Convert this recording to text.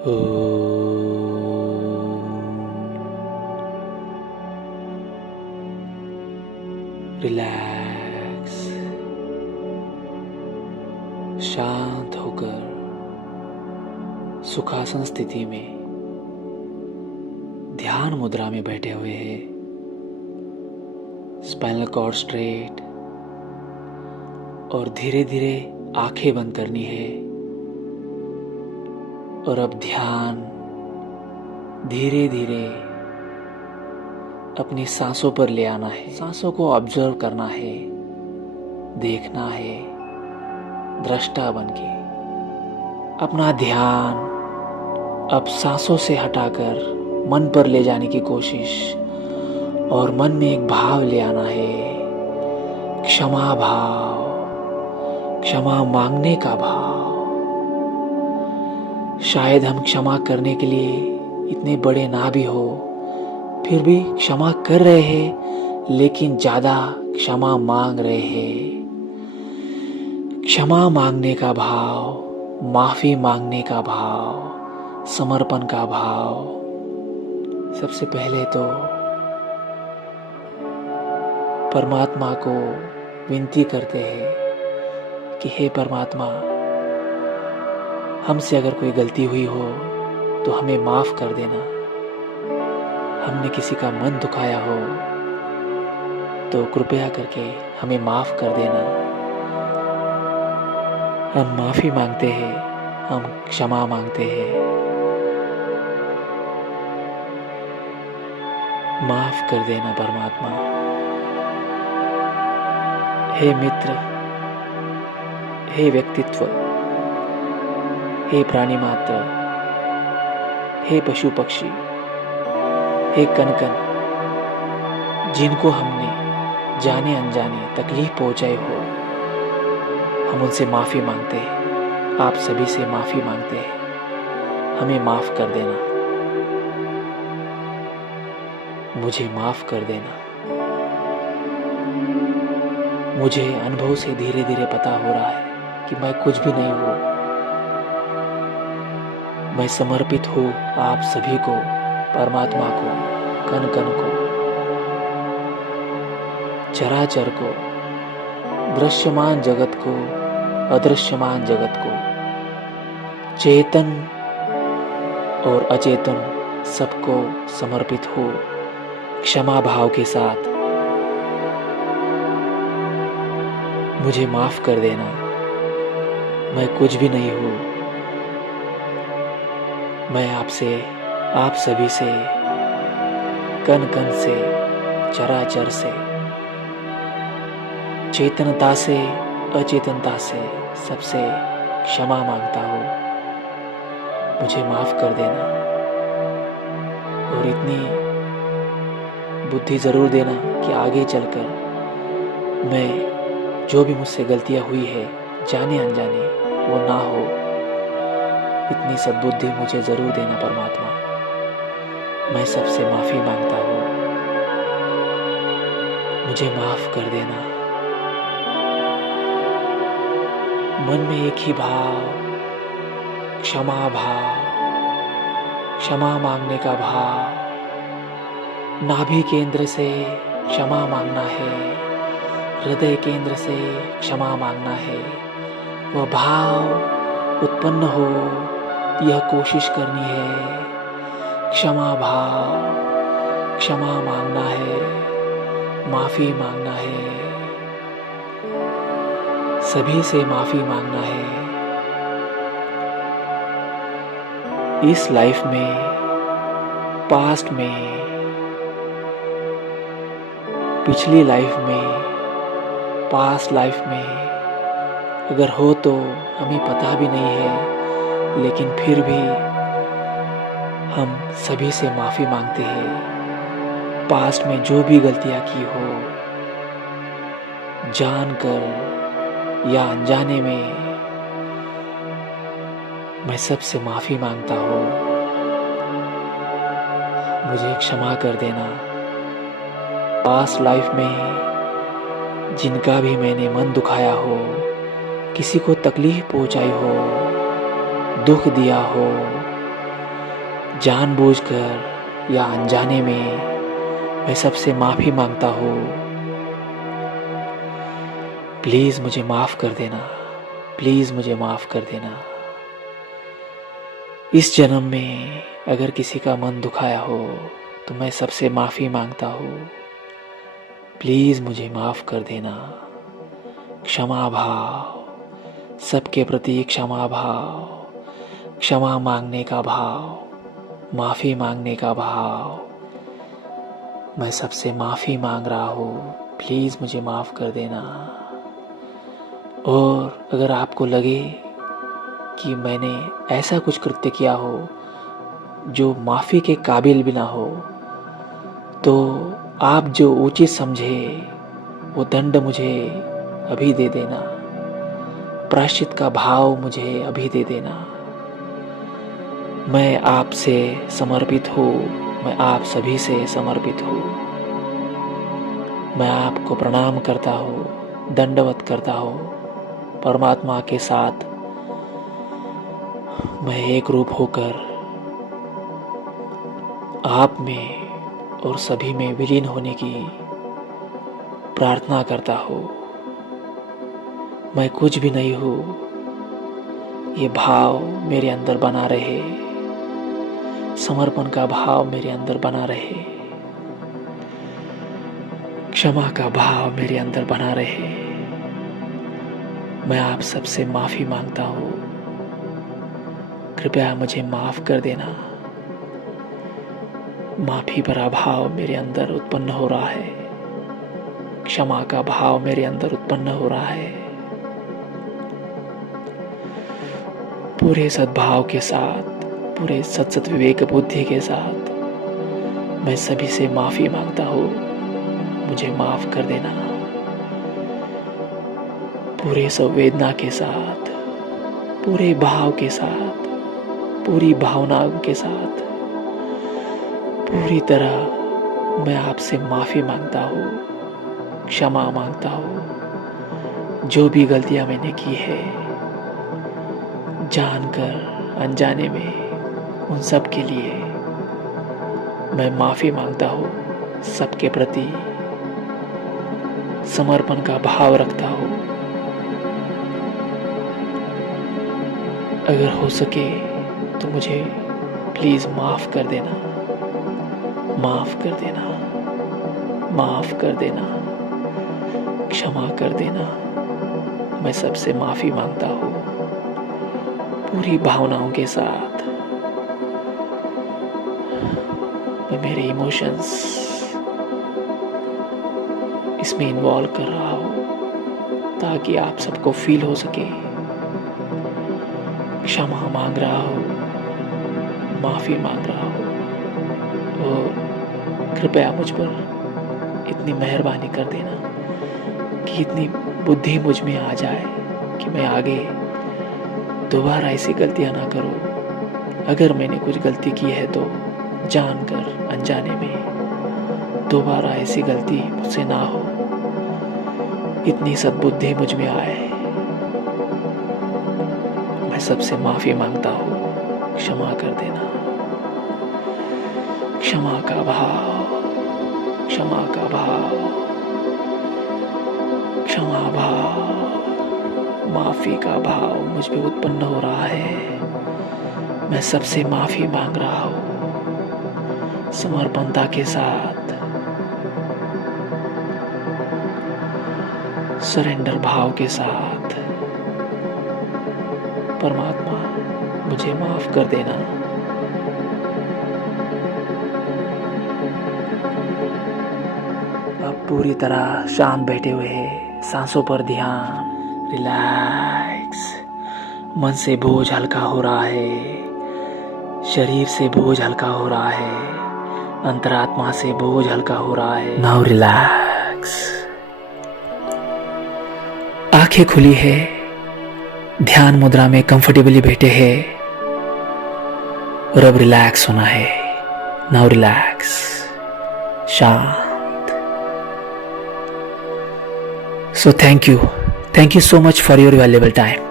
Relax, शांत होकर सुखासन स्थिति में ध्यान मुद्रा में बैठे हुए हैं। स्पाइनल कॉर्ड स्ट्रेट और धीरे धीरे आंखें बंद करनी है। और अब ध्यान धीरे धीरे अपनी सांसों पर ले आना है। सांसों को ऑब्जर्व करना है, देखना है, दृष्टा बनके। अपना ध्यान अब सांसों से हटाकर मन पर ले जाने की कोशिश और मन में एक भाव ले आना है, क्षमा भाव, क्षमा मांगने का भाव। शायद हम क्षमा करने के लिए इतने बड़े ना भी हो, फिर भी क्षमा कर रहे हैं, लेकिन ज्यादा क्षमा मांग रहे हैं। क्षमा मांगने का भाव, माफी मांगने का भाव, समर्पण का भाव। सबसे पहले तो परमात्मा को विनती करते हैं कि हे परमात्मा, हमसे अगर कोई गलती हुई हो तो हमें माफ कर देना। हमने किसी का मन दुखाया हो तो कृपया करके हमें माफ कर देना। हम माफी मांगते हैं, हम क्षमा मांगते हैं। माफ कर देना परमात्मा। हे मित्र, हे व्यक्तित्व, हे प्राणी मात्र, हे पशु पक्षी, हे कण कण, जिनको हमने जाने अनजाने तकलीफ पहुंचाई हो, हम उनसे माफी मांगते हैं। आप सभी से माफी मांगते हैं। हमें माफ कर देना, मुझे माफ कर देना। मुझे अनुभव से धीरे धीरे पता हो रहा है कि मैं कुछ भी नहीं हूं। मैं समर्पित हूं आप सभी को, परमात्मा को, कण कण को, चराचर को, दृश्यमान जगत को, अदृश्यमान जगत को, चेतन और अचेतन सबको समर्पित हो क्षमा भाव के साथ। मुझे माफ कर देना, मैं कुछ भी नहीं हूं। मैं आपसे, आप सभी से, कण कण से, चराचर से, चेतनता से, अचेतनता से, सबसे क्षमा मांगता हूं। मुझे माफ कर देना और इतनी बुद्धि जरूर देना कि आगे चलकर मैं जो भी मुझसे गलतियां हुई है जाने अनजाने वो ना हो। इतनी सद्बुद्धि मुझे जरूर देना परमात्मा। मैं सबसे माफी मांगता हूँ। मुझे माफ कर देना। मन में एक ही भाव, क्षमा भाव, क्षमा मांगने का भाव। नाभि केंद्र से क्षमा मांगना है, हृदय केंद्र से क्षमा मांगना है। वह भाव उत्पन्न हो, यह कोशिश करनी है। क्षमा भाव, क्षमा मांगना है, माफी मांगना है, सभी से माफी मांगना है। इस लाइफ में, पास्ट में, पिछली लाइफ में, पास्ट लाइफ में अगर हो तो हमें पता भी नहीं है, लेकिन फिर भी हम सभी से माफी मांगते हैं। पास्ट में जो भी गलतियां की हो, जानकर या अनजाने में, मैं सबसे माफी मांगता हूँ। मुझे क्षमा कर देना। पास्ट लाइफ में जिनका भी मैंने मन दुखाया हो, किसी को तकलीफ पहुंचाई हो, दुख दिया हो, जानबूझकर या अनजाने में मैं सबसे माफ़ी मांगता हूँ। प्लीज़ मुझे माफ़ कर देना, प्लीज़ मुझे माफ़ कर देना। इस जन्म में अगर किसी का मन दुखाया हो तो मैं सबसे माफ़ी मांगता हूँ। प्लीज़ मुझे माफ़ कर देना। क्षमा भाव, सबके प्रति क्षमा भाव, क्षमा मांगने का भाव, माफ़ी मांगने का भाव। मैं सबसे माफ़ी मांग रहा हूँ, प्लीज़ मुझे माफ़ कर देना। और अगर आपको लगे कि मैंने ऐसा कुछ कृत्य किया हो जो माफ़ी के काबिल भी ना हो, तो आप जो उचित समझे वो दंड मुझे अभी दे देना, प्रायश्चित का भाव मुझे अभी दे देना। मैं आपसे समर्पित हूँ, मैं आप सभी से समर्पित हूँ। मैं आपको प्रणाम करता हूँ, दंडवत करता हूँ। परमात्मा के साथ मैं एक रूप होकर आप में और सभी में विलीन होने की प्रार्थना करता हूँ। मैं कुछ भी नहीं हूँ, ये भाव मेरे अंदर बना रहे, समर्पण का भाव मेरे अंदर बना रहे, क्षमा का भाव मेरे अंदर बना रहे। मैं आप सबसे माफ़ी मांगता हूँ, कृपया मुझे माफ़ कर देना। माफ़ी भरा भाव मेरे अंदर उत्पन्न हो रहा है, क्षमा का भाव मेरे अंदर उत्पन्न हो रहा है। पूरे सद्भाव के साथ, पूरे सत विवेक बुद्धि के साथ मैं सभी से माफ़ी मांगता हूँ, मुझे माफ़ कर देना। पूरे संवेदना के साथ, पूरे भाव के साथ, पूरी भावनाओं के साथ, पूरी तरह मैं आपसे माफ़ी मांगता हूँ, क्षमा मांगता हूँ। जो भी गलतियाँ मैंने की है, जानकर अनजाने में, उन सब के लिए मैं माफ़ी मांगता हूँ। सबके प्रति समर्पण का भाव रखता हूँ। अगर हो सके तो मुझे प्लीज़ माफ़ कर देना, माफ़ कर देना, माफ़ कर देना, क्षमा कर देना। मैं सबसे माफ़ी मांगता हूँ, पूरी भावनाओं के साथ। मैं मेरे इमोशंस इसमें इन्वॉल्व कर रहा हूँ ताकि आप सबको फील हो सके। क्षमा मांग रहा हूँ, माफ़ी मांग रहा हूँ, और कृपया मुझ पर इतनी मेहरबानी कर देना कि इतनी बुद्धि मुझ में आ जाए कि मैं आगे दोबारा ऐसी गलतियाँ ना करूँ। अगर मैंने कुछ गलती की है तो जानकर अनजाने में दोबारा ऐसी गलती मुझसे ना हो, इतनी सद्बुद्धि मुझ में आए। मैं सबसे माफ़ी मांगता हूँ, क्षमा कर देना। क्षमा का भाव, क्षमा का भाव, क्षमा भाव, माफ़ी का भाव मुझ में उत्पन्न हो रहा है। मैं सबसे माफ़ी मांग रहा हूँ, समर्पणता के साथ, सरेंडर भाव के साथ। परमात्मा मुझे माफ़ कर देना। अब पूरी तरह शांत बैठे हुए सांसों पर ध्यान, रिलैक्स। मन से बोझ हल्का हो रहा है, शरीर से बोझ हल्का हो रहा है, अंतरात्मा से बोझ हल्का हो रहा है। Now relax. आंखें खुली है, ध्यान मुद्रा में कंफर्टेबली बैठे हैं और अब रिलैक्स होना है। नाउ रिलैक्स, शांत। So thank you so much for your valuable time.